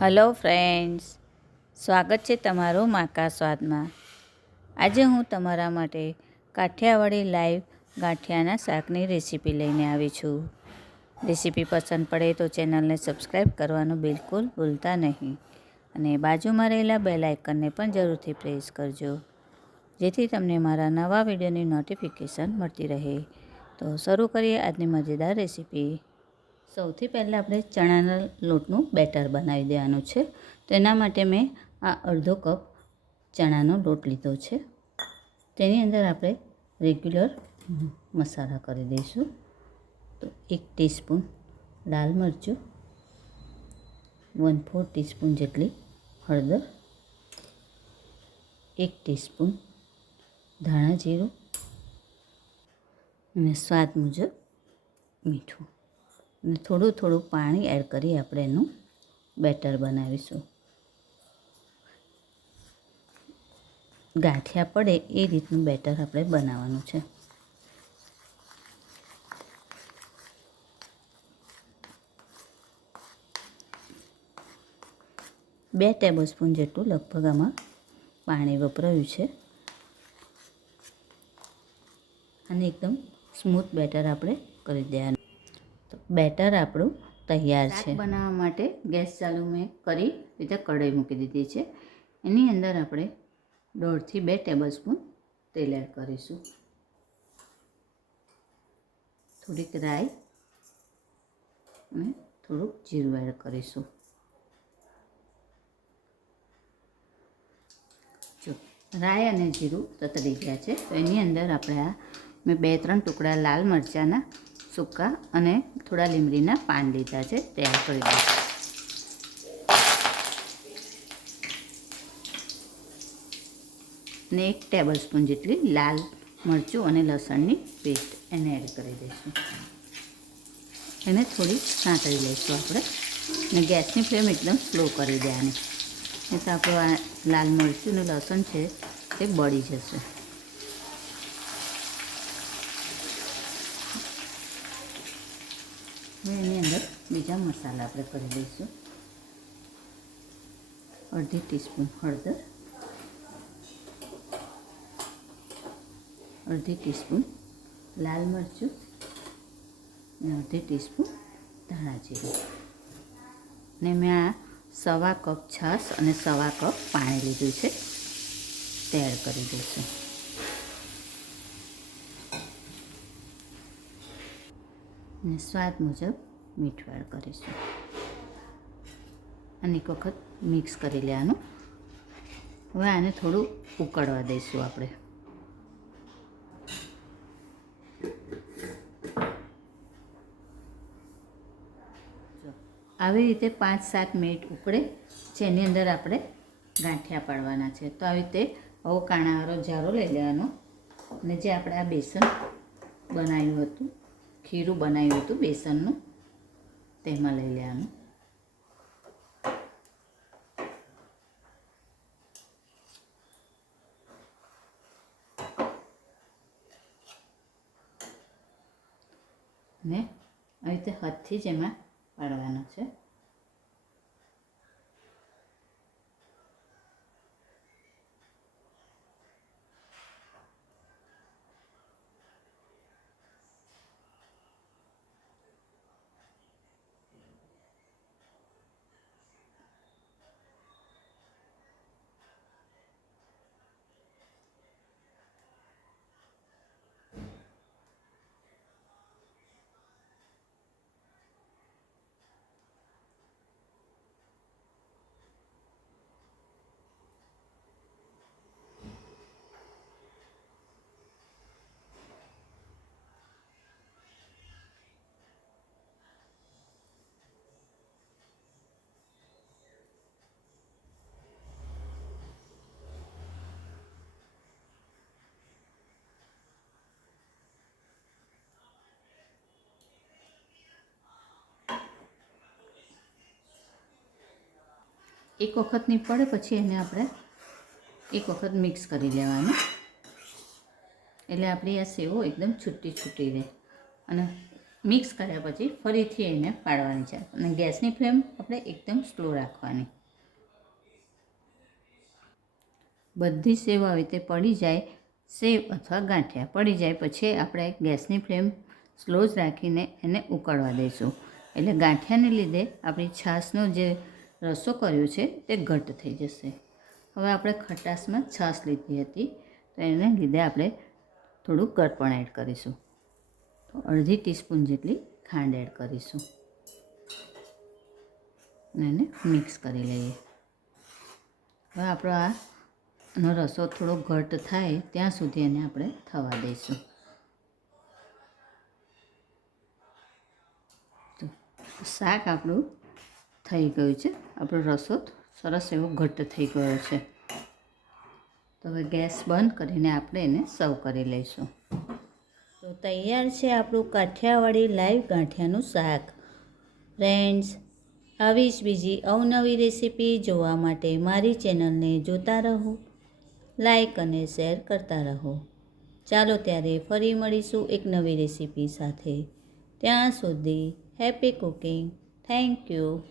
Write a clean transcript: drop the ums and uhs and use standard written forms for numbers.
Hello friends, સ્વાગત છે તમારું માકા સ્વાદમાં। આજે હું તમારા માટે કાઠિયાવાડી લાઈવ ગાંઠિયાના શાકની રેસીપી લઈને આવી છું। રેસીપી પસંદ પડે તો ચેનલને સબસ્ક્રાઈબ કરવાનું બિલકુલ ભૂલતા નહીં અને બાજુમાં રહેલા બેલ આઇકનને પણ જરૂરથી પ્રેસ કરજો, જેથી તમને મારા નવા વિડીયોની નોટિફિકેશન મળતી રહે। તો શરૂ કરીએ આજની મજેદાર રેસીપી। સૌથી પહેલાં આપણે ચણાના લોટનું બેટર બનાવી દેવાનું છે। તો એના માટે મેં આ અડધો કપ ચણાનો લોટ લીધો છે। તેની અંદર આપણે રેગ્યુલર મસાલા કરી દઈશું। તો 1 ટીસ્પૂન લાલ મરચું, 1/4 ટીસ્પૂન જેટલી હળદર, 1 ટીસ્પૂન ધાણા જીરું અને સ્વાદ મુજબ મીઠું, અને થોડું થોડું પાણી એડ કરી આપણે એનું બેટર બનાવીશું। ગાંઠિયા પડે એ રીતનું બેટર આપણે બનાવવાનું છે। બે ટેબલસ્પૂન જેટલું લગભગ આમાં પાણી વપરાયું છે, અને એકદમ સ્મૂથ બેટર આપણે કરી દેવાનું। તો બેટર આપણું તૈયાર છે। બનાવવા માટે ગેસ ચાલુ મેં કરી રીતે કઢાઈ મૂકી દીધી છે। એની અંદર આપણે 1.5 થી 2 ટેબલસ્પૂન તેલ એડ કરીશું, થોડીક રાઈ અને થોડુંક જીરું એડ કરીશું। જો રાઈ અને જીરું તતડી ગયા છે, તો એની અંદર આપણે આ મેં 2-3 ટુકડા લાલ મરચાંના સૂકા અને થોડા લીમડીના પાન લીધા છે, તે એડ કરી દઈશું। અને 1 ટેબલસ્પૂન જેટલી લાલ મરચું અને લસણની પેસ્ટ એને એડ કરી દઈશું। એને થોડી સાંતળી લઈશું આપણે, અને ગેસની ફ્લેમ એકદમ સ્લો કરી દેવાની, નહીં તો આપણું આ લાલ મરચું અને લસણ છે તે બળી જશે। હવે એની અંદર બીજા મસાલા આપણે કરી દઈશું। 1/2 ટીસ્પૂન હળદર, 1/2 ટીસ્પૂન લાલ મરચું અને 1/2 ટીસ્પૂન ધાણા જીરું, ને મેં આ 1/4 કપ છાશ અને 1/4 કપ પાણી લીધું છે, તે એડ કરી દઈશું। અને સ્વાદ મુજબ મીઠું એડ કરીશું, અને એક વખત મિક્સ કરી લેવાનું। હવે આને થોડું ઉકળવા દઈશું આપણે। આવી રીતે 5-7 મિનિટ ઉકળે છે, એની અંદર આપણે ગાંઠિયા પાડવાના છે। તો આવી રીતે આવો કાણાવાળો જારો લઈ લેવાનો, અને જે આપણે આ બેસન બનાવ્યું હતું, ખીરું બનાવ્યું હતું બેસનનું, તેમાં લઈ લેવાનું। ને આવી રીતે હાથથી જ એમાં પાડવાનો છે। એક વખત નહીં પડે પછી એને આપણે એક વખત મિક્સ કરી લેવાનું, એટલે આપણી આ સેવો એકદમ છૂટી છૂટી રહે અને મિક્સ કર્યા પછી ફરીથી એને પાડવાની છે અને ગેસની ફ્લેમ આપણે એકદમ સ્લો રાખવાની. બધી સેવ આવી રીતે પડી જાય, સેવ અથવા ગાંઠિયા પડી જાય પછી આપણે ગેસની ફ્લેમ સ્લો જ રાખીને એને ઉકળવા દઈશું. એટલે ગાંઠિયાને લીધે આપણી છાશનો જે રસો કર્યો છે તે ઘટ્ટ થઈ જશે. હવે આપણે ખટાશમાં છાશ લીધી હતી તો એને લીધે આપણે થોડુંક ગળપણ એડ કરીશું. તો અડધી ટીસ્પૂન જેટલી ખાંડ એડ કરીશું અને એને મિક્સ કરી લઈએ. હવે આપણો આનો રસો થોડો ઘટ્ટ થાય ત્યાં સુધી એને આપણે થવા દઈશું. તો શાક આપણું થઈ ગયું છે. આપણો રસો સરસ એવો ઘટ્ટ થઈ ગયો છે. તો હવે ગેસ બંધ કરીને આપણે એને સર્વ કરી લઈશું. તો તૈયાર છે આપણું કાઠિયાવાડી લાઈવ ગાંઠિયાનું શાક. ફ્રેન્ડ્સ, આવી જ બીજી અવનવી રેસીપી જોવા માટે મારી ચેનલને જોતા રહો, લાઈક અને શેર કરતા રહો. ચાલો ત્યારે ફરી મળીશું એક નવી રેસીપી સાથે. ત્યાં સુધી હેપી કુકિંગ. Thank you.